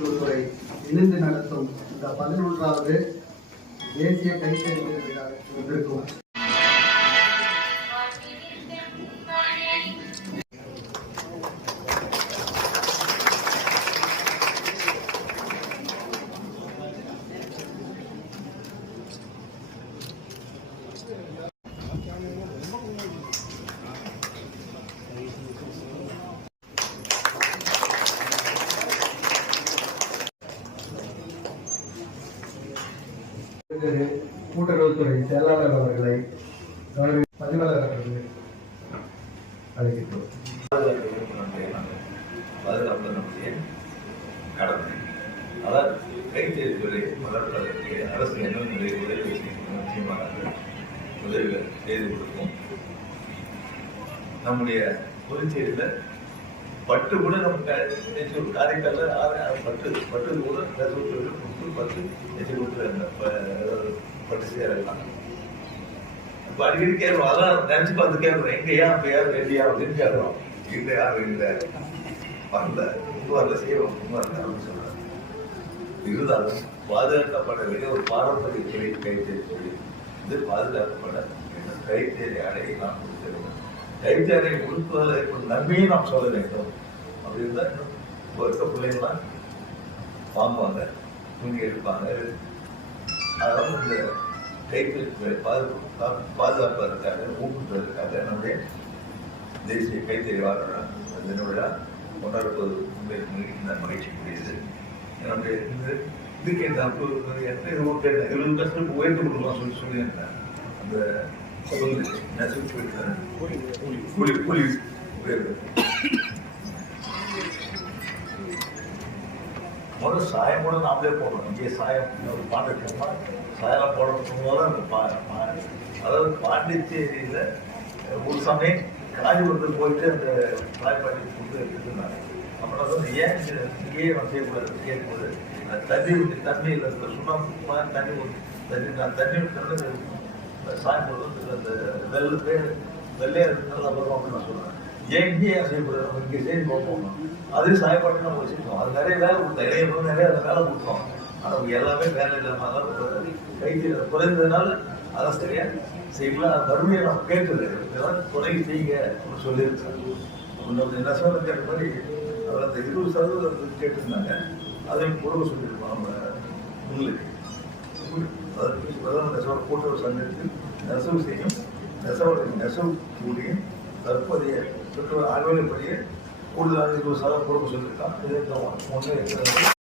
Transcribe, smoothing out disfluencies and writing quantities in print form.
துறை இணைந்து நடத்தும் இந்த 11வது தேசிய கைத்தறிஞர் விழா வந்திருக்கும் கூட்டுறவுத்துறை செயலாளர் அவர்களை பதிவாளர் அவர்கள் அழைக்கிறோம். பாதுகாப்பு நம்முடைய கடமை. அதாவது கைத்தறித்துறை வளர்ப்பதற்கு அரசு என்ன உதவி நிச்சயமாக உதவிகள் செய்து கொடுக்கும். நம்முடைய புதுச்சேரியில் பட்டு கூட நமக்கு காரைக்கால பட்டு கூட பட்டு பட்டு சேரலாம். இப்போ அடிக்கடி கேட்குறோம், அதான் நினைச்சு பார்த்து கேட்குறோம், எங்கேயா அப்பயா ரெடியா அப்படின்னு கேட்குறோம். இல்லை யாரும் இல்லை வரல வரல செய்வோம் அப்படின்னு சொல்றாங்க. இருந்தாலும் பாதுகாக்கப்பட வேண்டிய ஒரு பாரம்பரிய தொழில் கைத்தறி தொழில் இது பாதுகாக்கப்பட கைத்தறி அடையை நாம் கொடுத்திருக்கோம். கைத்தறியை கொடுப்பதில் ஏற்படும் நன்மையை நாம் சொல்ல வேண்டும். அப்படி இருந்தால் இப்போ இருக்க பிள்ளைங்களாம் வாங்குவாங்க, துணி எடுப்பாங்க. அதாவது இந்த கைத்தறி பாதுகாப்பதற்காக ஊக்குவிப்பதற்காக நம்முடைய தேசிய கைத்தறி வார தின விழா கொண்டாடுவது உண்மைக்கு மகிழ்ச்சிக்குரியது. நம்முடைய இதுக்கு இருபது வருஷத்துக்கு உயர்ந்து கொடுக்கலாம் சொல்லியிருந்தேன். அந்த கூலி உயர்வு முதல்ல சாயம் கூட நாமளே போடணும். இங்கே சாயம் பாண்டிச்சேரிமா சாயெல்லாம் போடணும் போது அதாவது பாண்டிச்சேரியில் ஒரு சமயம் காஞ்சிபுரத்துக்கு போயிட்டு அந்த தாய்ப்பாட்டி கொடுத்து எடுத்துருந்தாங்க. அப்புறம் வந்து ஏன் இங்கேயே நான் செய்யக்கூடாது கேட்கும்போது தண்ணியில் இருக்கிற சுண்ணாம்பு தண்ணி சாயம் போடுறது அந்த வெள்ளையா இருக்கிறது அப்புறம் அப்படின்னு நான் சொல்கிறேன். ஏன் இங்கேயே செய்யக்கூடாது, நம்ம இங்கே செய்து பார்ப்போம். அதே சாயப்பாட்டு நம்ம வச்சுருக்கோம். அது நிறைய வேலை கொடுத்தோம், இளைஞர்களும் நிறைய அதை வேலை கொடுத்தோம். ஆனால் எல்லாமே வேலை இல்லாமல் அதாவது கைத்தறி குறைந்ததுனால அதை சரியாக செய்யலாம். வறுமையை நம்ம கேட்குது, இதெல்லாம் துணைக்கு செய்யுங்க அப்படின்னு சொல்லியிருக்காங்க. அப்படின்னு நெசவாளர் கேட்ட மாதிரி அவர் அந்த 20% கேட்டிருந்தாங்க. அதையும் கொடுக்க சொல்லியிருக்கோம் நம்ம முன்னிலைக்கு. அதாவது பிரதமர் நெசவாளர் கூட்டுறவு சங்கத்தில் நெசவு செய்யும் நெசவு கூடியும் தற்போதைய ஆழ்வலைப்படியே கூடுதலாக 20% கொடுக்க சொல்லியிருக்கான். இதை ஒன்று